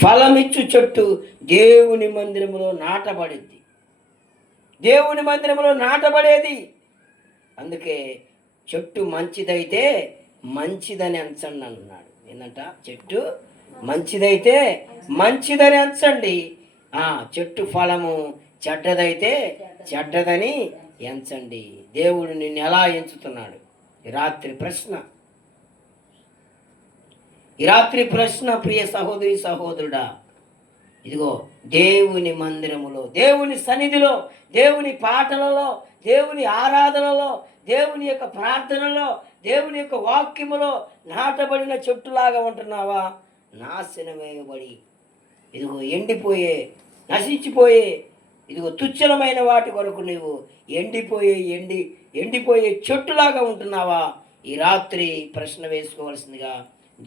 ఫలమిచ్చు చెట్టు దేవుని మందిరములో నాటబడింది. దేవుని మందిరంలో నాటబడేది. అందుకే చెట్టు మంచిదైతే మంచిదని ఎంచండి అన్నాడు. ఏంటంట? చెట్టు మంచిదైతే మంచిదని ఎంచండి, చెట్టు ఫలము చెడ్డదైతే చెడ్డదని ఎంచండి. దేవుడు నిన్ను ఎలా ఎంచుతున్నాడు? ఈ రాత్రి ప్రశ్న ప్రియ సహోదరి సహోదరుడా, ఇదిగో దేవుని మందిరములో, దేవుని సన్నిధిలో, దేవుని పాటలలో, దేవుని ఆరాధనలో, దేవుని యొక్క ప్రార్థనలో, దేవుని యొక్క వాక్యములో నాటబడిన చెట్టులాగా ఉంటున్నావా? నాశనమేయబడి ఇదిగో ఎండిపోయే, నశించిపోయే, ఇదిగో తుచ్చలమైన వాటి కొరకు నువ్వు ఎండిపోయే చెట్టులాగా ఉంటున్నావా? ఈ రాత్రి ప్రశ్న వేసుకోవాల్సిందిగా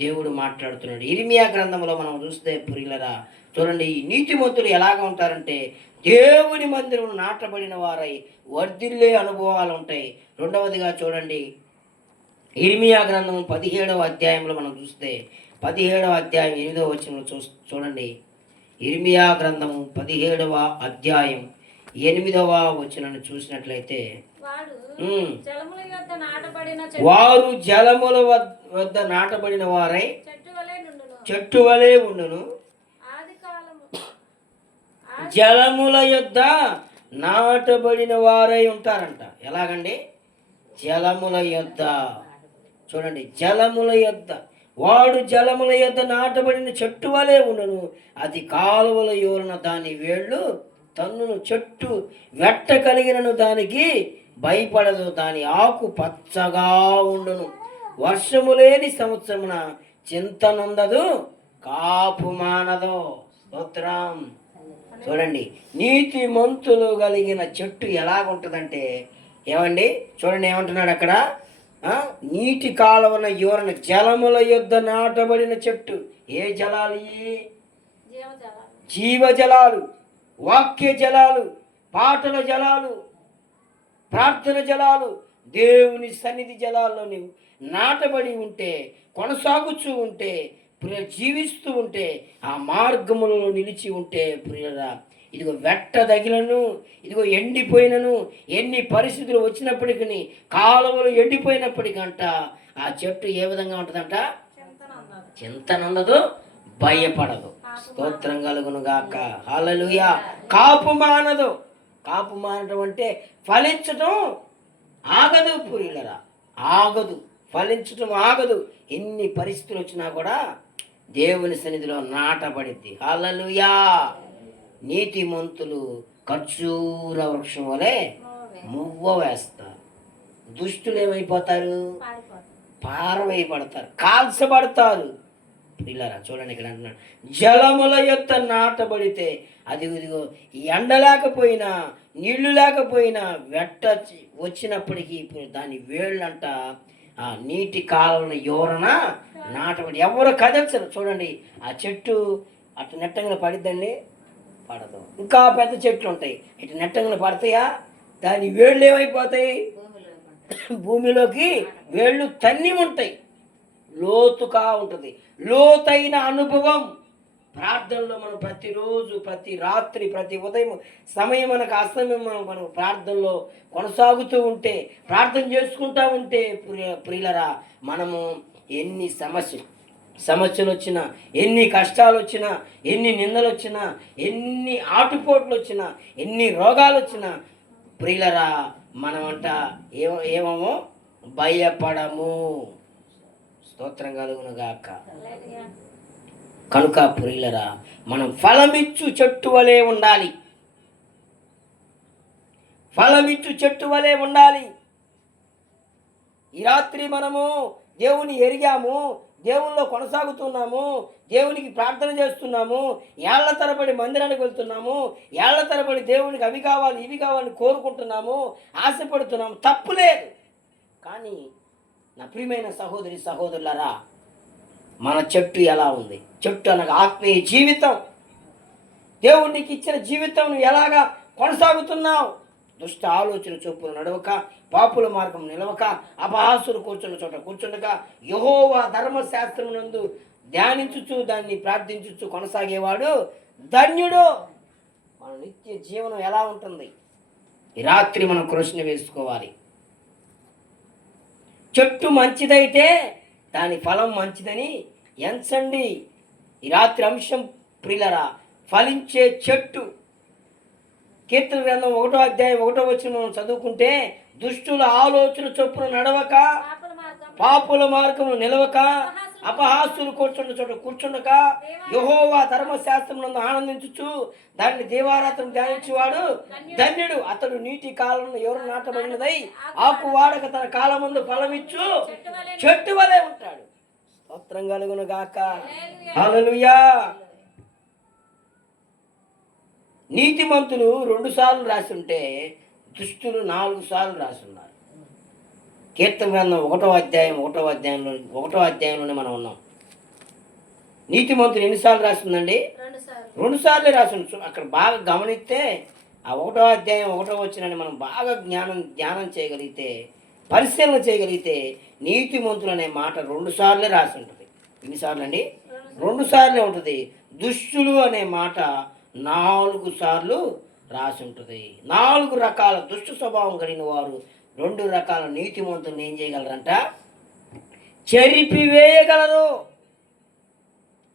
దేవుడు మాట్లాడుతున్నాడు. ఇర్మియా గ్రంథంలో మనం చూస్తే ప్రియులరా, చూడండి, ఈ నీతిమంతులు ఎలాగ ఉంటారంటే దేవుని మందిరం నాటబడిన వారై వర్ధిల్లే అనుభవాలు ఉంటాయి. రెండవదిగా చూడండి, ఇర్మియా గ్రంథం 17వ అధ్యాయంలో మనం చూస్తే 17వ అధ్యాయం 8వ వచనంలో చూడండి. ఇర్మియా గ్రంథము 17వ అధ్యాయం 8వ వచనాన్ని చూసినట్లయితే, వారు జలముల వద్ద నాటబడిన వారై చెట్టు వలె ఉండును, జలముల యొద్ద నాటబడిన వారై ఉంటారంట. ఎలాగండి? జలముల యొద్ద. చూడండి, జలముల యొద్ద. వాడు జలముల యొద్ద నాటబడిన చెట్టు వలె ఉండును, అది కాలువల యోరన దాని వేళ్ళు తన్నును. చెట్టు వెట్ట కలిగినను దానికి భయపడదు, దాని ఆకు పచ్చగా ఉండును. వర్షము లేని సంవత్సరమున చింతనుందదు, కాపు మానదు. స్తోత్రం. చూడండి, నీతి మంతులు కలిగిన చెట్టు ఎలాగుంటుందంటే, ఏమండి చూడండి ఏమంటున్నాడు అక్కడ, నీటి కాలువన యోరన జలముల యొద్ద నాటబడిన చెట్టు. ఏ జలాలు? జీవ జలాలు, వాక్య జలాలు, పాటల జలాలు, ప్రార్థన జలాలు, దేవుని సన్నిధి జలాల్లో నీవు నాటబడి ఉంటే, కొనసాగుతూ ఉంటే, జీవిస్తూ ఉంటే, ఆ మార్గములలో నిలిచి ఉంటే ప్రియరా, ఇదిగో వెట్ట తగిలను, ఇదిగో ఎండిపోయినను, ఎన్ని పరిస్థితులు వచ్చినప్పటికీ, కాలువలు ఎండిపోయినప్పటికంట ఆ చెట్టు ఏ విధంగా ఉంటుందంట? చింతనుండదు, భయపడదు. స్తోత్రం కలుగును గాక. హల్లెలూయా. కాపు మానదు. కాపు మానడం అంటే ఫలించటం ఆగదు ప్రియులరా, ఆగదు. ఫలించటం ఆగదు. ఎన్ని పరిస్థితులు వచ్చినా కూడా దేవుని సన్నిధిలో నాటబడిద్ది. హల్లెలూయా. నీతిమంతులు ఖర్జూర వృక్షం వలె మువ్వ వేస్తారు. దుష్టులు ఏమైపోతారు? పారవేయబడతారు, కాల్చబడతారు. పిల్లరా చూడండి, ఇక్కడ అంటున్నాడు, జలముల యొక్క నాటబడితే, అది ఇదిగో ఎండ లేకపోయినా, నీళ్లు లేకపోయినా, వెట్ట వచ్చినప్పటికీ దాని వేళ్ళంట ఆ నీటి కాలువల యోరన నాటబడి ఎవరు కదల్చరు. చూడండి, ఆ చెట్టు అటు నెట్టంగా పడిద్దండి, పడదు. ఇంకా పెద్ద చెట్లు ఉంటాయి, ఇటు నెట్టంగా పడతాయా? దాని వేళ్ళు ఏమైపోతాయి? భూమిలోకి వేళ్ళు తన్ని ఉంటాయి. లోతుగా ఉంటుంది. లోతైన అనుభవం ప్రార్థనలో మనం ప్రతిరోజు, ప్రతి రాత్రి, ప్రతి ఉదయం సమయం మనకు అస్తమయం మనం ప్రార్థనలో కొనసాగుతూ ఉంటే, ప్రార్థన చేసుకుంటూ ఉంటే ప్రియులరా, మనము ఎన్ని సమస్యలు వచ్చినా, ఎన్ని కష్టాలు వచ్చినా, ఎన్ని నిందలు వచ్చినా, ఎన్ని ఆటుపోట్లు వచ్చినా, ఎన్ని రోగాలు వచ్చినా ప్రియులరా, మనమంట ఏమో భయపడము. స్తోత్రం కలుగును గాక. కనుక ప్రియులరా, మనం ఫలమిచ్చు చెట్టు వలె ఉండాలి. ఫలమిచ్చు చెట్టు వలె ఉండాలి. ఈ రాత్రి మనము దేవుని ఎరిగాము, దేవునిలో కొనసాగుతున్నాము, దేవునికి ప్రార్థన చేస్తున్నాము, ఏళ్ల తరబడి మందిరానికి వెళ్తున్నాము, ఏళ్ల తరబడి దేవునికి అవి కావాలి ఇవి కావాలని కోరుకుంటున్నాము, ఆశపడుతున్నాము, తప్పులేదు. కానీ నా ప్రియమైన సహోదరి సహోదరులారా, మన చెట్టు ఎలా ఉంది? చెట్టు అనగా ఆత్మీయ జీవితం. దేవునికి ఇచ్చిన జీవితం నువ్వు ఎలాగా కొనసాగుతున్నావు? దుష్ట ఆలోచన చొప్పున నడవక, పాపుల మార్గం నిలవక, అపహాసులు కూర్చున్న చోట కూర్చుండక, యెహోవా ధర్మశాస్త్రమునందు ధ్యానించుచు దాన్ని ప్రార్థించుచు కొనసాగేవాడు ధన్యుడు. మన నిత్య జీవనం ఎలా ఉంటుంది? ఈ రాత్రి మనం కృష్ణ వేసుకోవాలి. చెట్టు మంచిదైతే దాని ఫలం మంచిదని ఎంచండి. ఈ రాత్రి అంశం ప్రియులరా, ఫలించే చెట్టు. కీర్తన గ్రంథం 1వ అధ్యాయం 1వ వచనం మనం చదువుకుంటే, దుష్టుల ఆలోచన చొప్పున నడవక, పాపుల మార్గమును నిలవక, అపహాసులు కూర్చుండ చోట కూర్చుండక, యెహోవా ధర్మశాస్త్రమునందు ఆనందించుచు దాన్ని దీవారాత్రం ధ్యానించేవాడు ధన్యుడు. అతడు నీటి కాలంలో ఎవరు నాటబడినదై ఆకు వాడక తన కాలమందు ఫలమిచ్చు చెట్టు వలె ఉంటాడు. స్తోత్రం కలుగును గాక. హల్లెలూయా. నీతిమంతులు 2 సార్లు రాసి ఉంటే దుష్టులు 4 సార్లు రాసి ఉన్నారు. కీర్తన గ్రంథం 1వ అధ్యాయంలోనే మనం ఉన్నాం. నీతిమంతులు ఎన్నిసార్లు రాసిందండి? 2 సార్లే రాసి. అక్కడ బాగా గమనిస్తే ఆ 1వ అధ్యాయం 1వ వచనాన్ని మనం బాగా ధ్యానం చేయగలిగితే, పరిశీలన చేయగలిగితే, నీతిమంతులు అనే మాట 2 సార్లే రాసి ఉంటుంది. ఎన్నిసార్లు అండి? 2 సార్లే ఉంటుంది. దుష్టులు అనే మాట 4 సార్లు రాసి ఉంటుంది. 4 రకాల దుష్ట స్వభావం కలిగిన వారు 2 రకాల నీతిమంతులను ఏం చేయగలరంట? చెరిపివేయగలరు.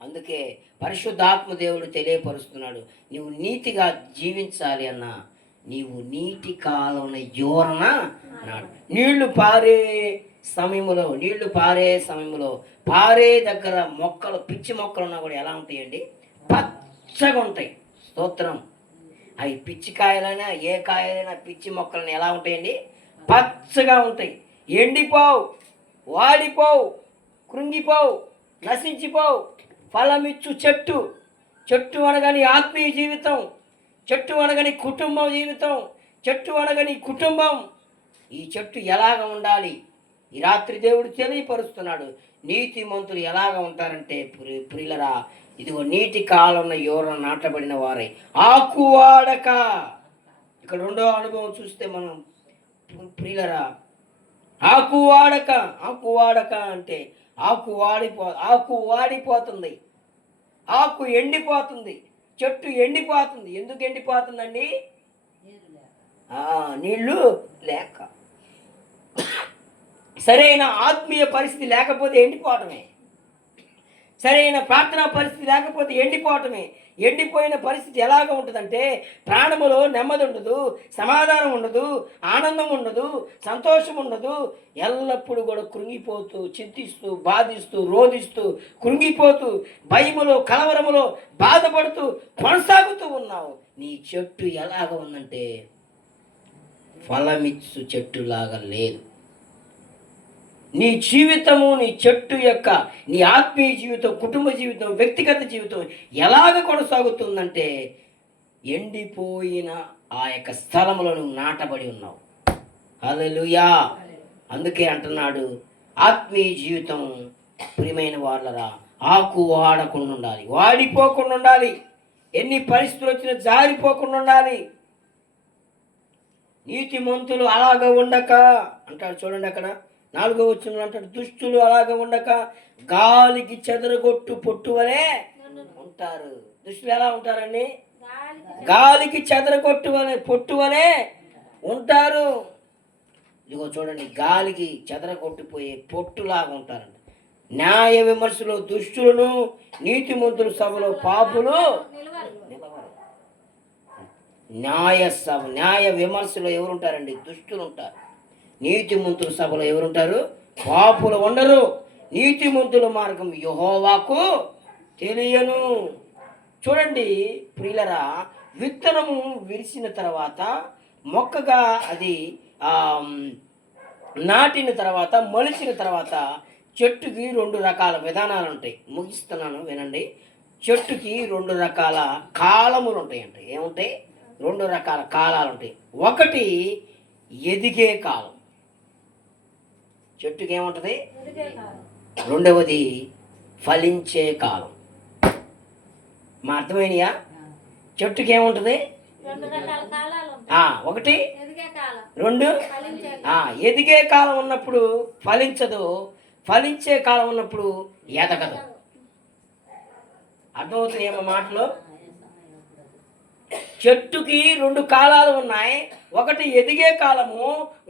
అందుకే పరిశుద్ధాత్మ దేవుడు తెలియపరుస్తున్నాడు, నీవు నీతిగా జీవించాలి అన్నా నీవు నీటి కాలం యోరన నాడు. నీళ్లు పారే సమయంలో పారే దగ్గర మొక్కలు, పిచ్చి మొక్కలు ఉన్నా కూడా ఎలా ఉంటాయండి? పచ్చగా ఉంటాయి. స్తోత్రం. అవి పిచ్చి కాయలైనా ఏ కాయలైనా పిచ్చి మొక్కలని ఎలా ఉంటాయండి? పచ్చగా ఉంటాయి. ఎండిపోవు, వాడిపోవు, కృంగిపోవు, నశించిపోవు. ఫలమిచ్చు చెట్టు. చెట్టు అనగాని ఆత్మీయ జీవితం, చెట్టు అనగాని కుటుంబం జీవితం, చెట్టు అనగాని కుటుంబం. ఈ చెట్టు ఎలాగ ఉండాలి? ఈ రాత్రి దేవుడు తెలియపరుస్తున్నాడు. నీతిమంతులు ఎలాగ ఉంటారంటే ప్రియులరా, ఇదిగో నీటి కాలంలో ఎవరు నాటబడిన వారై ఆకు వాడక. ఇక్కడ 2వ అనుభవం చూస్తే మనం ప్రియులరా, ఆకు వాడక అంటే ఆకు వాడిపోతుంది, ఆకు ఎండిపోతుంది, చెట్టు ఎండిపోతుంది. ఎందుకు ఎండిపోతుందండి? నీళ్ళు లేక. సరైన ఆత్మీయ పరిస్థితి లేకపోతే ఎండిపోవటమే. సరైన ప్రార్థనా పరిస్థితి లేకపోతే ఎండిపోవటమే. ఎండిపోయిన పరిస్థితి ఎలాగ ఉంటుందంటే, ప్రాణములో నెమ్మది ఉండదు, సమాధానం ఉండదు, ఆనందం ఉండదు, సంతోషం ఉండదు. ఎల్లప్పుడూ కూడా కృంగిపోతూ, చింతిస్తూ, బాధిస్తూ, రోధిస్తూ, కృంగిపోతూ, భయములో, కలవరములో బాధపడుతూ కొనసాగుతూ ఉన్నావు. నీ చెట్టు ఎలాగ ఉందంటే ఫలమిచ్చు చెట్టులాగా లేదు. నీ జీవితము, నీ చెట్టు యొక్క, నీ ఆత్మీయ జీవితం, కుటుంబ జీవితం, వ్యక్తిగత జీవితం ఎలాగ కొనసాగుతుందంటే ఎండిపోయిన ఆ యొక్క స్థలంలో నువ్వు నాటబడి ఉన్నావు. హల్లెలూయా. అందుకే అంటున్నాడు, ఆత్మీయ జీవితం ప్రియమైన వాళ్ళరా, ఆకు వాడకుండా ఉండాలి, వాడిపోకుండా ఉండాలి, ఎన్ని పరిస్థితులు వచ్చినా జారిపోకుండా ఉండాలి. నీతిమంతులు అలాగ ఉండక అంటాడు. చూడండి అక్కడ 4వ వచనం అంటాడు, దుష్టులు అలాగ ఉండక గాలికి చెదరగొట్టు పొట్టు వలె ఉంటారు. దుష్టులు ఎలా ఉంటారండి? గాలికి చెదరగొట్టు వలె పొట్టు వలె ఉంటారు. ఇదిగో చూడండి, గాలికి చెదరగొట్టిపోయే పొట్టులాగా ఉంటారండి. న్యాయ విమర్శలో దుష్టులను, నీతిమంతుల సభలో పాపులు నిలవరు. న్యాయ విమర్శలో ఎవరుంటారండి? దుష్టులు ఉంటారు. నీతిమంతుల సభలో ఎవరుంటారు? పాపులు ఉండరు. నీతిమంతుల మార్గం యెహోవాకు తెలియను. చూడండి ప్రియులరా, విత్తనము విరిసిన తర్వాత, మొక్కగా అది నాటిన తర్వాత, మొలిచిన తర్వాత చెట్టుకి 2 రకాల విధానాలు ఉంటాయి. ముగిస్తున్నాను వినండి. చెట్టుకి 2 రకాల కాలములు ఉంటాయంట. ఏముంటాయి? 2 రకాల కాలాలు ఉంటాయి. ఒకటి ఎదిగే కాలం. చెట్టుకి ఏముంటుంది? రెండవది ఫలించే కాలం. మా అర్థమైనయా? చెట్టుకి ఏముంటుంది? ఒకటి, 2 ఎదిగే కాలం ఉన్నప్పుడు ఫలించదు, ఫలించే కాలం ఉన్నప్పుడు ఎదగదు. అర్థమవుతున్నాయేమో మాటలు. చెట్టుకి రెండు కాలాలు ఉన్నాయి. ఒకటి ఎదిగే కాలము,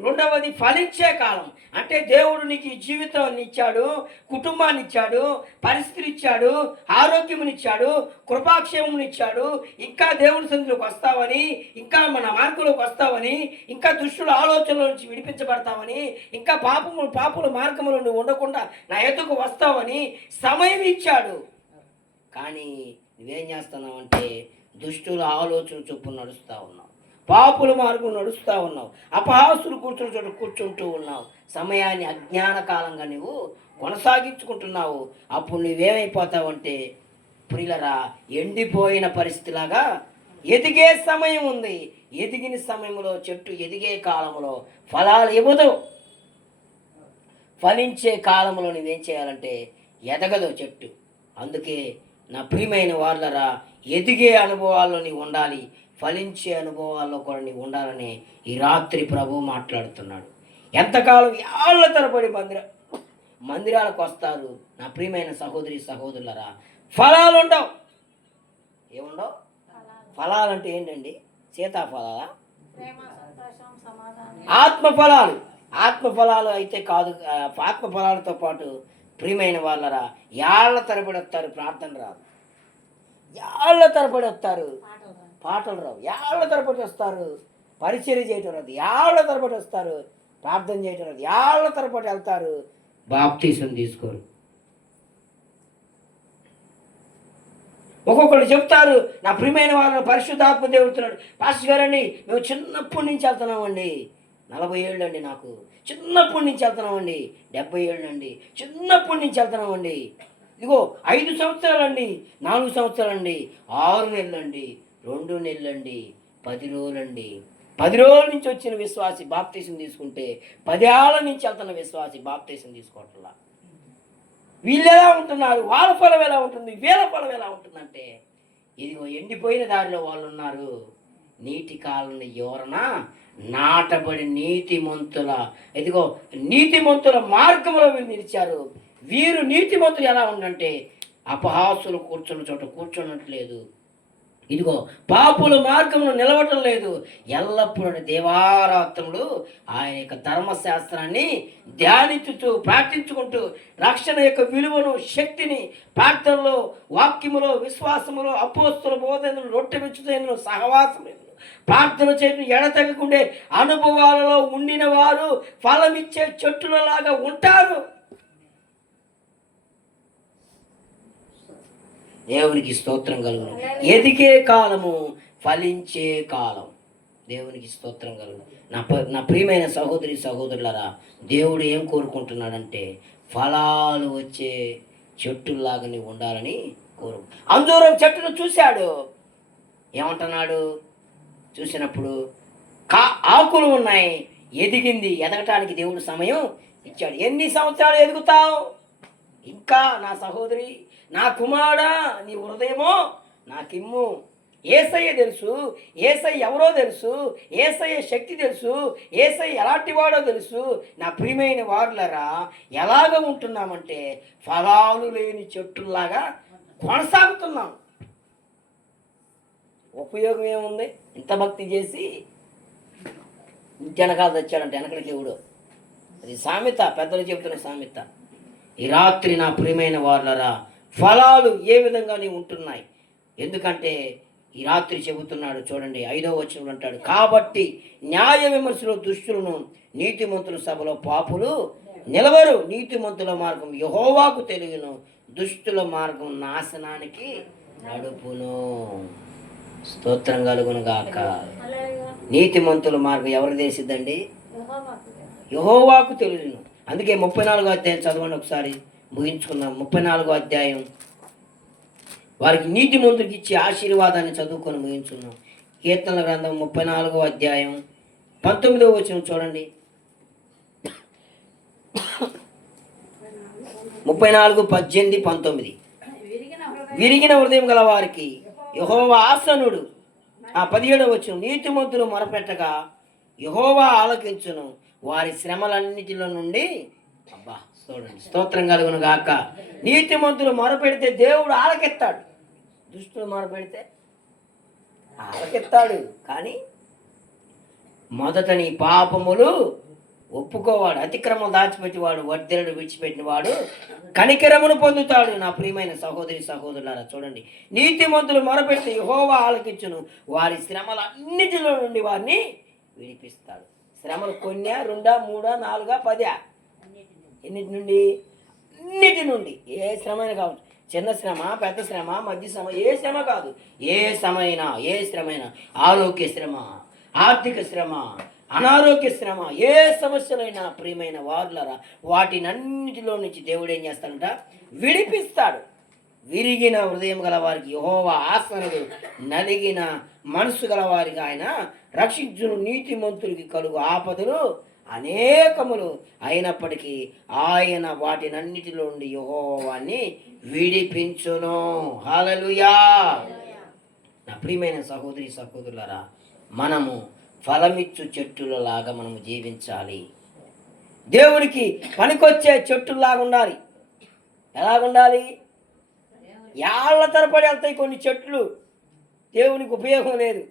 రెండవది ఫలించే కాలం. అంటే దేవుడు నీకు ఈ జీవితాన్ని ఇచ్చాడు, కుటుంబాన్ని ఇచ్చాడు, పరిస్థితులు ఇచ్చాడు, ఆరోగ్యమునిచ్చాడు, కృపాక్షేమమునిచ్చాడు. ఇంకా దేవుని సన్నిధిలోకి వస్తావని, ఇంకా మన మార్గంలోకి వస్తావని, ఇంకా దుష్టుల ఆలోచనల నుంచి విడిపించబడతావని, ఇంకా పాపుల మార్గంలో నువ్వు ఉండకుండా నా ఎదుకు వస్తావని సమయం ఇచ్చాడు. కానీ నువ్వేం చేస్తున్నావంటే దుష్టుల ఆలోచన చొప్పున నడుస్తూ ఉన్నావు, పాపుల మార్గం నడుస్తూ ఉన్నావు, అపహాసులు కూర్చుని చోట కూర్చుంటూ ఉన్నావు. సమయాన్ని అజ్ఞాన కాలంగా నువ్వు కొనసాగించుకుంటున్నావు. అప్పుడు నువ్వేమైపోతావంటే ప్రియులరా, ఎండిపోయిన పరిస్థితిలాగా ఎదిగే సమయం ఉంది. ఎదిగిన సమయంలో చెట్టు ఎదిగే కాలంలో ఫలాలు ఇవ్వదు. ఫలించే కాలంలో నువ్వేం చేయాలంటే ఎదగదు చెట్టు. అందుకే నా ప్రియమైన వాళ్ళరా, ఎదిగే అనుభవాల్లో నీవు ఉండాలి, ఫలించే అనుభవాల్లో కూడా నీవు ఉండాలని ఈ రాత్రి ప్రభువు మాట్లాడుతున్నాడు. ఎంతకాలం ఏళ్ల తరబడి మందిరాలకు వస్తారు నా ప్రియమైన సహోదరి సహోదరులరా, ఫలాలు ఉండవు. ఏముండవు? ఫలాలంటే ఏంటండి? సీతాఫలాలా? ఆత్మఫలాలు. ఆత్మఫలాలు అయితే కాదు. ఆత్మఫలాలతో పాటు ప్రియమైన వాళ్ళరా, ఏళ్ల తరబడి వస్తారు, ప్రార్థన రాదు. ఏళ్ల తరబడి వస్తారు, పాటలు రావు. ఏళ్ల తరబడి వస్తారు, పరిచర్య చేయటం రాదు. ఏళ్ల తరబడి వస్తారు, ప్రార్థన చేయటం రాదు. ఏళ్ల తరబడి వెళ్తారు, బాప్తీసం తీసుకోరు. ఒక్కొక్కరు చెప్తారు, నా ప్రియమైన వాళ్ళని పరిశుద్ధాత్మ దేవుడుతున్నాడు. పాస్టర్ గారండి, మేము చిన్నప్పటి నుంచి వెళ్తున్నామండి, 40 ఏళ్ళు అండి, నాకు చిన్నప్పటి నుంచి వెళ్తున్నామండి, 70 ఏళ్ళు అండి, చిన్నప్పటి నుంచి వెళ్తున్నామండి. ఇదిగో 5 సంవత్సరాలండి, 4 సంవత్సరాలండి, 6 నెలలండి, 2 నెలలండి, 10 రోజులండి. 10 రోజుల నుంచి వచ్చిన విశ్వాసి బాప్తీసం తీసుకుంటే 10 ఏళ్ల నుంచి వెళ్తున్న విశ్వాసి బాప్తీసం తీసుకోవట్లా. వీళ్ళు ఎలా ఉంటున్నారు, వాళ్ళ ఫలం ఎలా ఉంటుంది, వీళ్ళ ఫలం ఎలా ఉంటుందంటే, ఇదిగో ఎండిపోయిన దారిలో వాళ్ళు ఉన్నారు. నీటి కాలని ఎవరన్నా నాటబడి నీతిమంతుల మార్గంలో వీళ్ళు నిలిచారు. వీరు నీతిమంతులు ఎలా ఉండంటే అపహాసులు కూర్చున్న చోట కూర్చున్నట్లేదు. ఇదిగో పాపుల మార్గంలో నిలవటం లేదు. ఎల్లప్పుడూ దేవారాత్రములు ఆయన యొక్క ధర్మశాస్త్రాన్ని ధ్యానించుతూ ప్రార్థించుకుంటూ రక్షణ యొక్క విలువను, శక్తిని ప్రార్థనలో, వాక్యములో, విశ్వాసములో, అపోస్తుల బోధనలు, రొట్టె విచ్చుతైన సహవాసము, ప్రార్థన చేయడం ఎడతెగకుండే అనుభవాలలో ఉండిన వారు ఫలమిచ్చే చెట్టులలాగా ఉంటారు. దేవునికి స్తోత్రం కలుగును. ఎదిగే కాలము, ఫలించే కాలం. దేవునికి స్తోత్రం కలుగును. నా ప్రియమైన సహోదరి సహోదరులరా, దేవుడు ఏం కోరుకుంటున్నాడంటే ఫలాలు వచ్చే చెట్టులాగా నీవు ఉండాలని అంజూరం చెట్టును చూశాడు. ఏమంటున్నాడు? చూసినప్పుడు ఆకులు ఉన్నాయి, ఎదిగింది. ఎదగటానికి దేవుడు సమయం ఇచ్చాడు. ఎన్ని సంవత్సరాలు ఎదుగుతావు ఇంకా? నా సహోదరి, నా కుమారుడా, నీ హృదయమో నాకిమ్ము. యేసయ్య తెలుసు, యేసయ్య ఎవరో తెలుసు, యేసయ్య శక్తి తెలుసు, యేసయ్య ఎలాంటి వాడో తెలుసు. నా ప్రియమైన వారులరా, ఎలాగ ఉంటున్నామంటే ఫలాలు లేని చెట్టుల్లాగా కొనసాగుతున్నాం. ఉపయోగం ఏముంది? ఇంత భక్తి చేసి వెనకాల తెచ్చాడంటే వెనకడికి ఎవడో. అది సామెత, పెద్దలు చెబుతున్న సామెత. ఈ రాత్రి నా ప్రియమైన వారులరా, ఫలాలు ఏ విధంగా ఉంటున్నాయి? ఎందుకంటే ఈ రాత్రి చెబుతున్నాడు చూడండి, 5వ వచనంలో అంటాడు, కాబట్టి న్యాయ విమర్శలో దుష్టులను, నీతిమంతుల సభలో పాపులు నిలవరు. నీతిమంతుల మార్గం యెహోవాకు తెలియను, దుష్టుల మార్గం నాశనానికి నడుపును. స్తోత్రం కలుగును గాక. నీతిమంతుల మార్గం ఎవరు చేసిద్దండి? యెహోవాకు తెలియను. అందుకే 34వ అధ్యాయం చదవండి ఒకసారి, ముగించుకుందాం. 34వ అధ్యాయం వారికి నీతిమంతుడికి ఇచ్చే ఆశీర్వాదాన్ని చదువుకొని ముగించుకున్నాం. కీర్తనల గ్రంథం 34వ అధ్యాయం 19వ వచనం చూడండి. 34, 18, 19. విరిగిన హృదయం గల వారికి యెహోవా ఆసనుడు. 17వ వచనం, నీతిమంతులు మొరపెట్టగా యెహోవా ఆలకించును, వారి శ్రమలన్నిటిలో నుండి. చూడండి, స్తోత్రం కలుగును గాక. నీతిమంతులు మొరపెడితే దేవుడు ఆలకెత్తాడు. దుష్టులు మొరపెడితే ఆలకిస్తాడు. కానీ మొదట నీ పాపములు ఒప్పుకోవాడు, అతిక్రమం దాచిపెట్టివాడు, వర్ధనుడు విడిచిపెట్టినవాడు కనికరమును పొందుతాడు. నా ప్రియమైన సహోదరి సహోదరులారా చూడండి, నీతిమంతులు మొరపెడితే యెహోవా ఆలకించును, వారి శ్రమలన్నిటిలో నుండి వారిని విడిపిస్తాడు. శ్రమలు కొన్నా, 2, 3, 4, 10? ఎన్నిటి నుండి? అన్నిటి నుండి. ఏ శ్రమ అయినా కావచ్చు, చిన్న శ్రమ, పెద్ద శ్రమ, మధ్య శ్రమ, ఏ శ్రమ కాదు, ఏ శ్రమైనా, ఆరోగ్య శ్రమ, ఆర్థిక శ్రమ, అనారోగ్య శ్రమ, ఏ సమస్యలైనా ప్రియమైన వారులరా వాటినన్నిటిలో నుంచి దేవుడు ఏం చేస్తాడంట? విడిపిస్తాడు. విరిగిన హృదయం గల వారికి యెహోవా ఆసనుడు, నలిగిన మనసు గల వారికి ఆయన రక్షించును. నీతిమంతుడికి కలుగు ఆపదలు అనేకములు అయినప్పటికీ ఆయన వాటినన్నిటిలో నుండి యెహోవాని విడిపించును. హల్లెలూయా. నా ప్రియమైన సహోదరి సహోదరులారా, మనము ఫలమిచ్చు చెట్టులలాగా మనము జీవించాలి. దేవునికి పనికొచ్చే చెట్టులాగా ఉండాలి. ఎలాగుండాలి? ఏళ్ల తరబడి వెళ్తాయి కొన్ని చెట్లు, దేవునికి ఉపయోగం లేదు.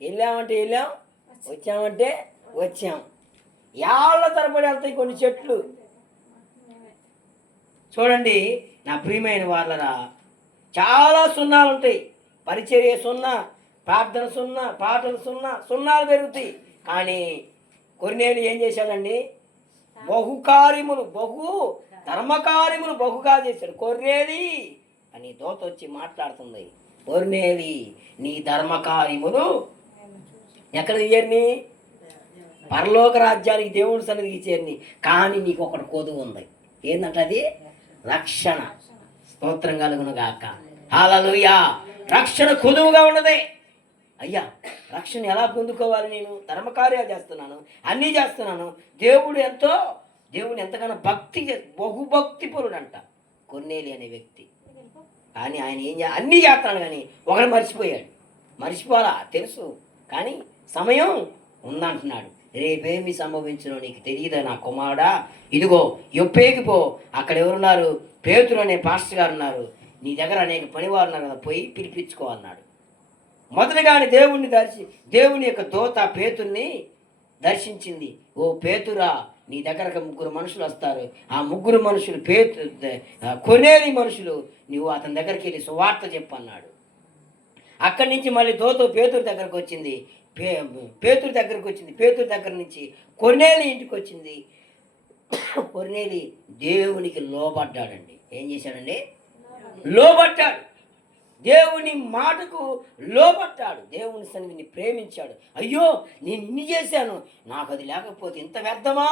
వెళ్ళామంటే వెళ్ళాం, వచ్చామంటే వచ్చాం. ఏళ్ల తరబడి వెళ్తాయి కొన్ని చెట్లు. చూడండి నా ప్రియమైన వాళ్ళరా, చాలా సున్నాలు ఉంటాయి. పరిచర్య సున్నా, ప్రార్థన సున్నా, పాటలు సున్నా, సున్నాలు పెరుగుతాయి. కానీ కొన్నేళ్ళు ఏం చేశాడండి? ధర్మకార్యములు బహుగా చేశాడు. కొర్నేలి అని దోత వచ్చి మాట్లాడుతుంది. కొర్నేలి, నీ ధర్మకార్యములు ఎక్కడికి చేరిని? పరలోక రాజ్యానికి, దేవుడి సన్నిధికి చేరిని. కానీ నీకు ఒకటి కొదువు ఉంది. ఏంటంటే అది రక్షణ. స్తోత్రం కలుగును గాక. హల్లెలూయా. రక్షణ కొదువుగా ఉన్నదే. అయ్యా, రక్షణ ఎలా పొందుకోవాలి? నేను ధర్మకార్యాలు చేస్తున్నాను, అన్నీ చేస్తున్నాను. దేవుడు ఎంతగానో బహుభక్తి పరుడంట కొర్నేలి అనే వ్యక్తి. కానీ ఆయన అన్నీ చేస్తున్నాడు, కానీ ఒకడు మర్చిపోవాలా తెలుసు, కానీ సమయం ఉందంటున్నాడు. రేపేమి సంభవించునో నీకు తెలియదా నా కుమారుడా? ఇదిగో యొప్పేకి పో, అక్కడ ఎవరున్నారు? పేతురు అనే పాస్టర్ గారు ఉన్నారు, నీ దగ్గర అనేక పనివారు ఉన్నారు కదా, పోయి పిలిపించుకోవాలన్నాడు. మొదటగానే దేవుని యొక్క దూత పేతుర్ని దర్శించింది. ఓ పేతురా, నీ దగ్గరకు 3 మనుషులు వస్తారు. ఆ 3 మనుషులు కొర్నేలి మనుషులు, నువ్వు అతని దగ్గరికి వెళ్ళి సువార్త చెప్పన్నాడు. అక్కడి నుంచి మళ్ళీ దూత పేతురు దగ్గరకు వచ్చింది. పేతురు దగ్గర నుంచి కొర్నేలి ఇంటికి వచ్చింది. కొర్నేలి దేవునికి లోబడ్డాడండి. ఏం చేశాడండి? లోబడ్డాడు. దేవుని మాటకు లోబడ్డాడు. దేవుని సన్నిధిని ప్రేమించాడు. అయ్యో, నేను ఇన్ని చేశాను, నాకు అది లేకపోతే ఇంత వ్యర్థమా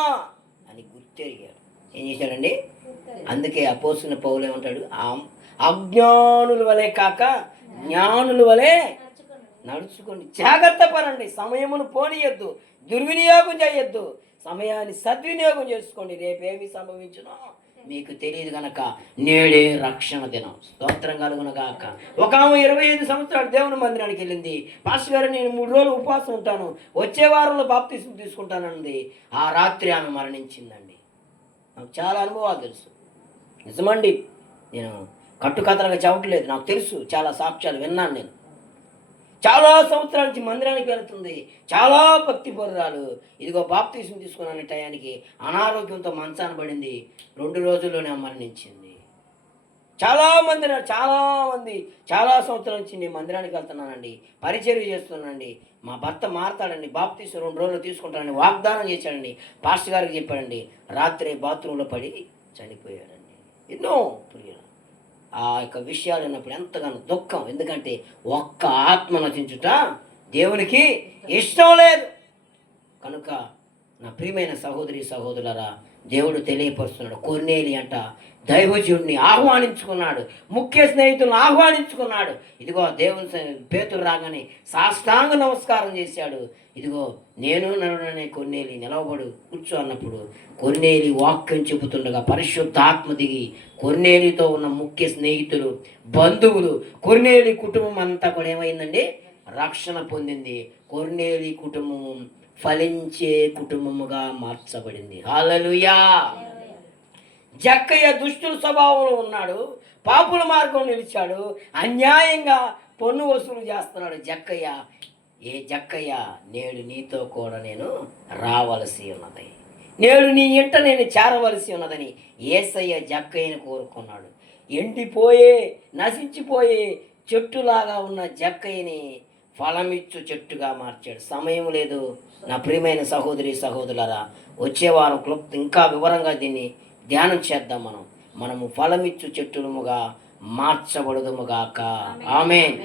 అని గుర్తెరిగాడు. ఏం చేశాడండి? అందుకే అపోస్తలుడైన పౌలు ఏమంటాడు? అజ్ఞానుల వలె కాక జ్ఞానుల వలె నడుచుకోండి. జాగ్రత్త పడండి. సమయమును పోనీయద్దు, దుర్వినియోగం చేయొద్దు. సమయాన్ని సద్వినియోగం చేసుకోండి. రేపేమి సంభవించునో మీకు తెలియదు గనక నేడే రక్షణ దినం. స్తోత్రం కలుగునగాక. ఒక ఆమె 25 సంవత్సరాలు దేవుని మందిరానికి వెళ్ళింది. పాస్టర్ గారు, నేను 3 రోజులు ఉపవాసం ఉంటాను, వచ్చే వారంలో బాప్తిసం తీసుకుంటానంది. ఆ రాత్రి ఆమె మరణించిందండి. నాకు చాలా అనుభవాలు తెలుసు. నిజమండి, నేను కట్టుకథలుగా చెప్పట్లేదు, నాకు తెలుసు. చాలా సాక్ష్యాలు విన్నాను. నేను చాలా సంవత్సరాల నుంచి మందిరానికి వెళుతుంది, చాలా భక్తి పరురాలు. ఇదిగో బాప్తిసం తీసుకున్న టయానికి అనారోగ్యంతో మంచాన పడింది. 2 రోజుల్లోనే మరణించింది. చాలా సంవత్సరాల నుంచి నేను మందిరానికి వెళ్తున్నానండి, పరిచర్య చేస్తున్నానండి, మా భర్త మారతాడండి, బాప్తిసం 2 రోజులు తీసుకుంటానని వాగ్దానం చేశాడండి. పాస్టర్ గారికి చెప్పాడండి. రాత్రి బాత్రూంలో పడి చనిపోయాడండి. ఎన్నో ప్రియులు ఆ యొక్క విషయాలు విన్నప్పుడు ఎంతగానో దుఃఖం. ఎందుకంటే ఒక్క ఆత్మ నశించుట దేవునికి ఇష్టం లేదు. కనుక నా ప్రియమైన సహోదరి సహోదరులారా, దేవుడు తెలియపరుస్తున్నాడు. కొర్నేలి అంట దైవజుడిని ఆహ్వానించుకున్నాడు, ముఖ్య స్నేహితులను ఆహ్వానించుకున్నాడు. ఇదిగో దేవుని పేతురు రాగానే సాష్టాంగ నమస్కారం చేశాడు. ఇదిగో నేను నరుడనే కొర్నేలి నిలవబడు కూర్చో అన్నప్పుడు కొర్నేలి వాక్యం చెబుతుండగా పరిశుద్ధాత్మ దిగి కొర్నేలితో ఉన్న ముఖ్య స్నేహితులు, బంధువులు, కొర్నేలి కుటుంబం అంతా కూడా ఏమైందండి? రక్షణ పొందింది. కొర్నేలి కుటుంబం ఫలించే కుటుంబముగా మార్చబడింది. హల్లెలూయా. జక్కయ్య దుష్టుల స్వభావంలో ఉన్నాడు, పాపుల మార్గం నిలిచాడు, అన్యాయంగా పన్ను వసూలు చేస్తున్నాడు జక్కయ్య. ఏ జక్కయ్య, నేడు నీతో కూడా నేను రావలసి ఉన్నది, నేడు నీ ఇంట నేను చేరవలసి ఉన్నదని యేసయ్య జక్కయ్యను కోరుకున్నాడు. ఎండిపోయే నశించిపోయే చెట్టులాగా ఉన్న జక్కయ్యని ఫలమిచ్చు చెట్టుగా మార్చాడు. సమయం లేదు నా ప్రియమైన సహోదరి సహోదరులారా, వచ్చే వారం క్లుప్త ఇంకా వివరంగా దీన్ని ధ్యానం చేద్దాం. మనము ఫలమిచ్చు చెట్టులముగా మార్చబడుదుముగాక. ఆమేన్.